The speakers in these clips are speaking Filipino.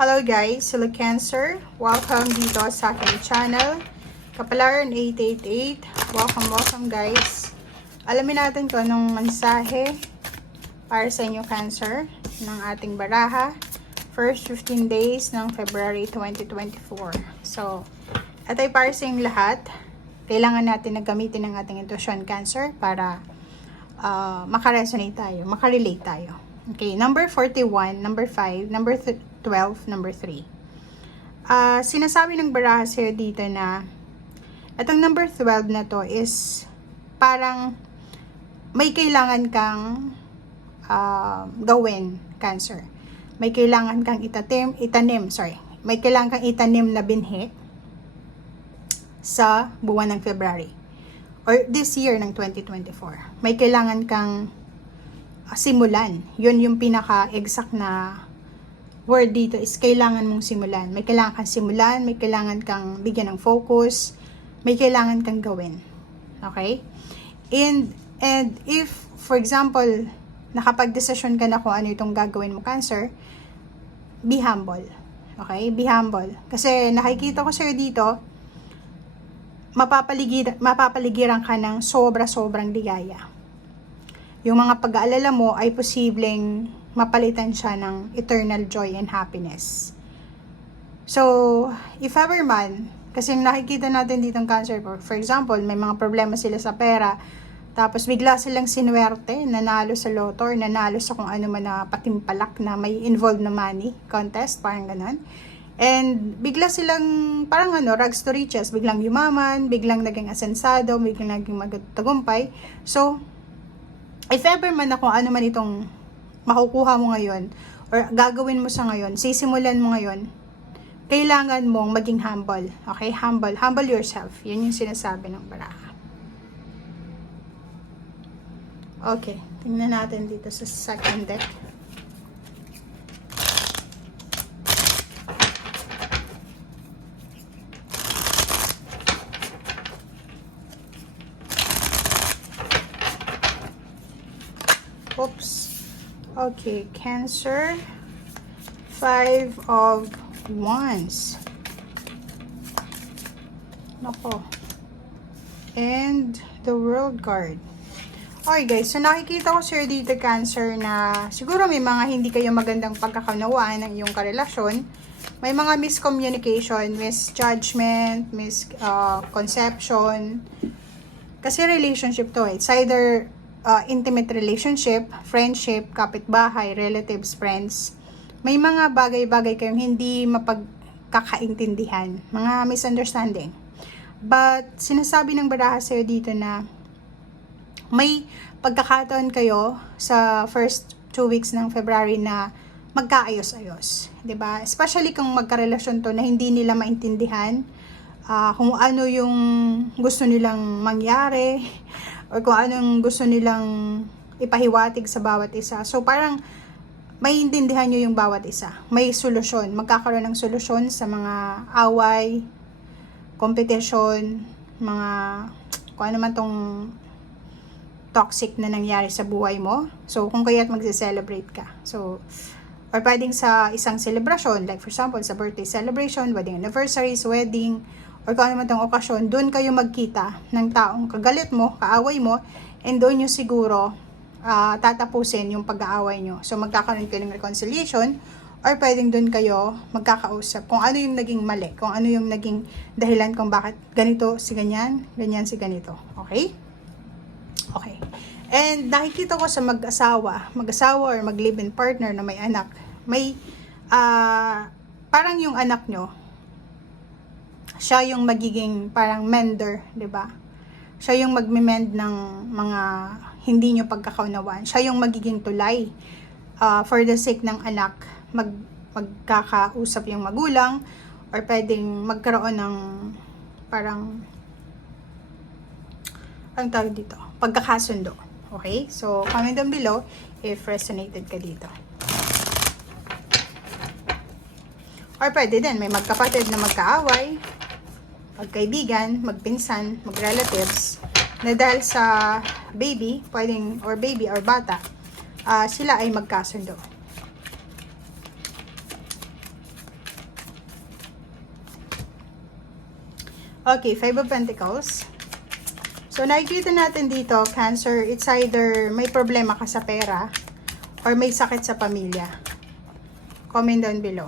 Hello guys, hello Cancer. Welcome dito sa aking channel. Kapalaran 888. Welcome guys. Alamin natin kung anong mensahe para sa inyo Cancer ng ating baraha. First 15 days ng February 2024. So, ito ay para sa inyong lahat. Kailangan natin na gamitin ang ating intuition Cancer para makaresonate tayo, makarelate tayo. Okay, number 41, number 5, number 12, number 3. Sinasabi ng baraha sa'yo dito na itong number 12 na to is parang may kailangan kang gawin, Cancer. May kailangan kang may kailangan kang itanim na binhi sa buwan ng February or this year ng 2024. May kailangan kang simulan. Yun yung pinaka-exact na word dito is kailangan mong simulan. May kailangan kang simulan, may kailangan kang bigyan ng focus, may kailangan kang gawin. Okay? And if, for example, nakapag-desisyon ka na kung ano itong gagawin mo, Cancer, be humble. Okay? Be humble. Kasi nakikita ko sa'yo dito, mapapaligiran ka ng sobra-sobrang ligaya. Yung mga pag-aalala mo ay posibleng mapalitan siya ng eternal joy and happiness. So, if ever man, kasi nakikita natin ditong Cancer, for example, may mga problema sila sa pera, tapos bigla silang sinuwerte, nanalo sa loto, or nanalo sa kung ano man na patimpalak na may involved na money, contest, parang ganon. And bigla silang, parang rags to riches, biglang yumaman, biglang naging asensado, biglang naging magtagumpay. So, if ever man na kung ano man itong makukuha mo ngayon or gagawin mo sa ngayon, sisimulan mo ngayon, kailangan mong maging humble. Okay? Humble yourself. Yan yung sinasabi ng baraha. Okay. Tingnan natin dito sa second deck. Oops. Okay, Cancer. 5 of Wands. Nako. And the World card. Okay guys, so nakikita ko sir dito Cancer na siguro may mga hindi kayo magandang pagkakaunawaan ng iyong karelasyon. May mga miscommunication, misjudgment, misconception. Kasi relationship to It's either intimate relationship, friendship, kapitbahay, relatives, friends. May mga bagay-bagay kayong hindi mapagkakaintindihan, mga misunderstanding. But sinasabi ng baraha sa'yo dito na may pagkakataon kayo sa first 2 weeks ng February na magkaayos-ayos, 'di ba? Especially kung magkarelasyon to na hindi nila maintindihan kung ano yung gusto nilang mangyari or kung anong gusto nilang ipahiwatig sa bawat isa. So, parang maiintindihan nyo yung bawat isa. May solusyon. Magkakaroon ng solusyon sa mga away, competition, mga kung ano man tong toxic na nangyari sa buhay mo. So, kung kaya't magse-celebrate ka. So, or pwedeng sa isang celebration, like for example, sa birthday celebration, wedding anniversaries, wedding, or kung ano man tong okasyon, doon kayo magkita ng taong kagalit mo, kaaway mo, and doon nyo siguro tatapusin yung pag-aaway nyo. So, magkakaroon kayo ng reconciliation, or pwedeng doon kayo magkakausap kung ano yung naging mali, kung ano yung naging dahilan kung bakit ganito si ganyan, ganyan si ganito. Okay? Okay. And nakikita ko sa mag-asawa or mag-live-in partner na may anak, may parang yung anak nyo, siya yung magiging parang mender, 'di ba? Siya yung magme-mend ng mga hindi nyo pagkakaunawaan. Siya yung magiging tulay for the sake ng anak. Magkakausap yung magulang or pwedeng magkaroon ng parang ang tawag dito, pagkakasundo. Okay? So, comment down below if resonated ka dito. Or pwede din, may magkapatid na magkaaway, magkaibigan, magpinsan, mag-relatives, na dahil sa baby, pwedeng, or baby or bata, sila ay magkasundo. Okay, Five of Pentacles. So, nakikita natin dito, Cancer, it's either may problema ka sa pera or may sakit sa pamilya. Comment down below.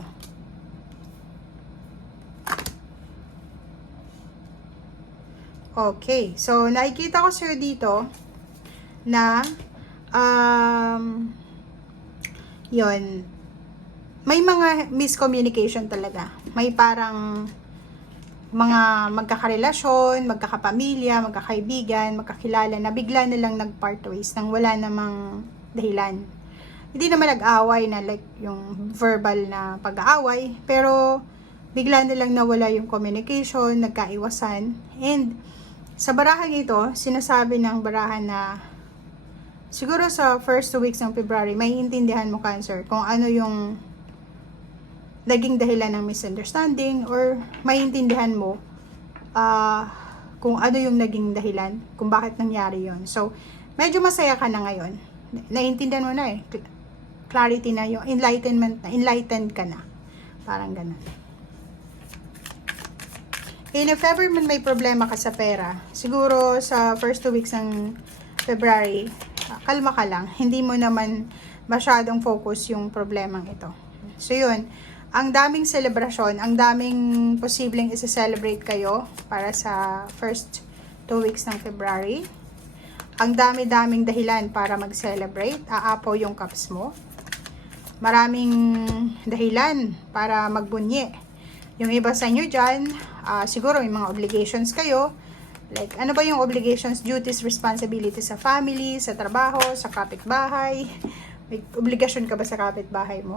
Okay, so nakikita ko sir dito na yun, may mga miscommunication talaga. May parang mga magkakarelasyon, magkakapamilya, magkakaibigan, magkakilala na bigla nilang nag-part ways nang wala namang dahilan. Hindi naman nag-away na like yung verbal na pag-aaway, pero bigla nilang nawala yung communication, nagkaiwasan. And sa barahan ito, sinasabi ng barahan na siguro sa first 2 weeks ng February, may intindihan mo, Cancer, kung ano yung naging dahilan ng misunderstanding, or may intindihan mo kung ano yung naging dahilan, kung bakit nangyari yon. So, medyo masaya ka na ngayon. Naiintindihan mo na eh. Clarity na yung enlightenment na. Enlightened ka na. Parang ganun. And if ever man may problema ka sa pera, siguro sa first 2 weeks ng February, kalma ka lang. Hindi mo naman masyadong focus yung problemang ito. So yun, ang daming selebrasyon, ang daming posibleng isa-celebrate kayo para sa first 2 weeks ng February. Ang dami-daming dahilan para mag-celebrate. Aapaw yung cups mo. Maraming dahilan para magbunye. Yung iba sa inyo dyan, siguro may mga obligations kayo. Like, ano ba yung obligations, duties, responsibilities sa family, sa trabaho, sa kapitbahay? May obligasyon ka ba sa kapitbahay mo?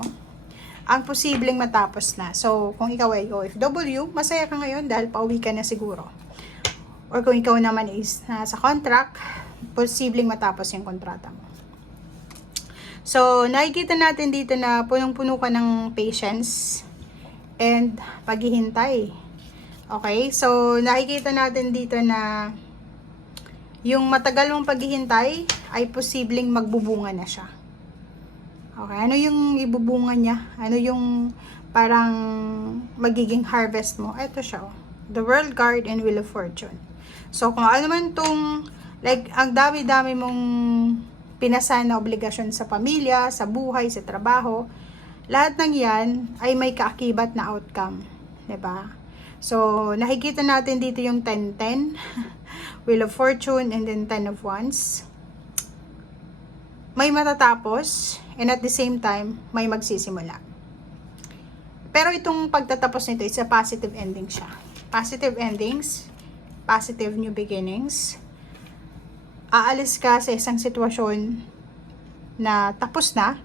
Ang posibleng matapos na. So, kung ikaw ay OFW, masaya ka ngayon dahil pauwi ka na siguro. Or kung ikaw naman is nasa contract, posibleng matapos yung kontrata mo. So, nakikita natin dito na punong-puno ka ng patience and paghihintay. Okay? So, nakikita natin dito na yung matagal mong paghihintay ay posibleng magbubunga na siya. Okay? Ano yung ibubunga niya? Ano yung parang magiging harvest mo? Ito siya. The World Card and Wheel of Fortune. So, kung ano man tong, like, ang dami-dami mong pinasa na obligasyon sa pamilya, sa buhay, sa trabaho, lahat ng yan ay may kaakibat na outcome. 'Di ba? So, nakikita natin dito yung 10-10, Wheel of Fortune, and then 10 of Wands. May matatapos, and at the same time, may magsisimula. Pero itong pagtatapos nito, is a positive ending siya. Positive endings, positive new beginnings. Aalis ka sa isang sitwasyon na tapos na,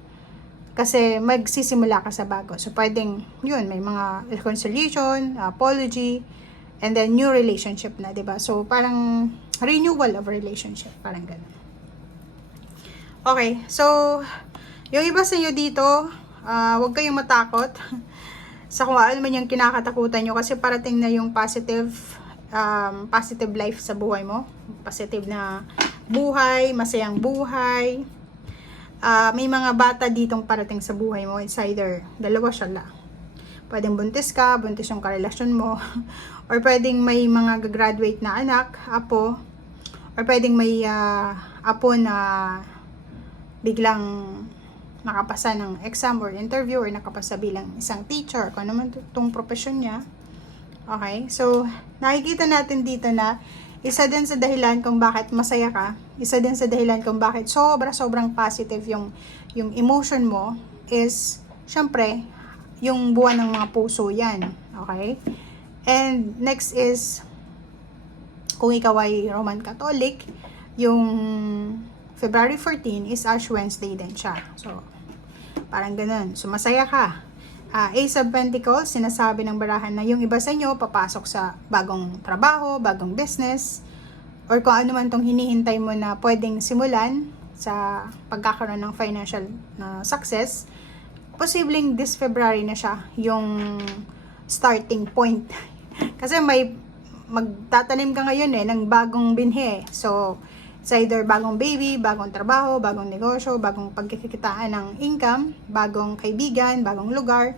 kasi magsisimula ka sa bago. So, pwedeng, yun, may mga reconciliation, apology, and then new relationship na, diba? So, parang renewal of relationship, parang ganun. Okay, so, yung iba sa inyo dito, huwag kayong matakot sa kung ano man yung kinakatakutan nyo, kasi parating na yung positive life sa buhay mo. Positive na buhay, masayang buhay. May mga bata ditong parating sa buhay mo. It's either dalawa siya lang. Pwedeng buntis ka, buntis yung karelasyon mo. Or pwedeng may mga gagraduate na anak, apo. Or pwedeng may apo na biglang nakapasa ng exam or interview, or nakapasa bilang isang teacher, kung ano man itong profession niya. Okay? So, nakikita natin dito na isa din sa dahilan kung bakit masaya ka, isa din sa dahilan kung bakit sobrang positive yung emotion mo is, syempre, yung buwan ng mga puso yan. Okay? And next is, kung ikaw ay Roman Catholic, yung February 14 is Ash Wednesday din siya. So, parang ganun. So, masaya ka. Ace of Pentacles, sinasabi ng barahan na yung iba sa inyo papasok sa bagong trabaho, bagong business, or kung ano man tong hinihintay mo na pwedeng simulan sa pagkakaroon ng financial success. Posibleng this February na siya yung starting point. Kasi may magtatanim ka ngayon ng bagong binhi. So, it's either bagong baby, bagong trabaho, bagong negosyo, bagong pagkikitaan ng income, bagong kaibigan, bagong lugar.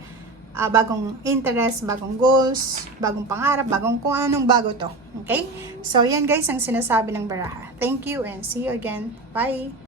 bagong interest, bagong goals, bagong pangarap, bagong kung anong bago to. Okay? So, yan guys ang sinasabi ng baraha. Thank you and see you again. Bye!